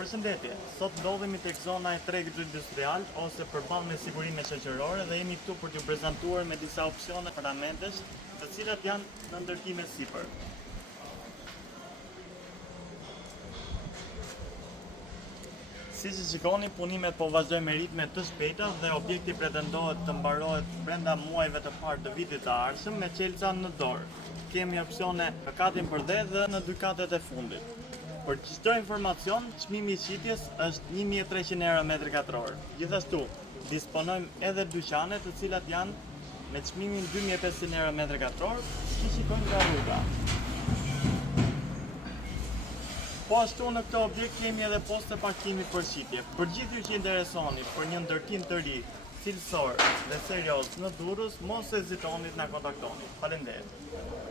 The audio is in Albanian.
Përshëndetje, sot ndodhemi tek zona e tregit industrial ose përballë me sigurinë shoqërore dhe jemi këtu për t'ju prezantuar me disa opsione apartamentesh, të cilat janë në ndërtime sipër. Siç e shikoni, punimet po vazhdojnë me ritme të shpejta dhe objekti pretendohet të mbarohet brenda muajve të parë të vitit të ardhshëm me çelësa në dorë. Kemi opsione në katin përdhet dhe në dy katet e fundit. Për çdo informacion, çmimi i shitjes është 1300 euro metër katror. Gjithashtu, disponojmë edhe dyqane të cilat janë me çmimin 2500 euro metër katror, që shikojnë nga rruga. Po ashtu në këtë objekt kemi edhe poste parkimi për shitje. Për gjithë ju që interesoni për një ndërtim të ri, cilësor dhe serioz në Durrës, mos hezitoni të na kontaktoni. Faleminderit.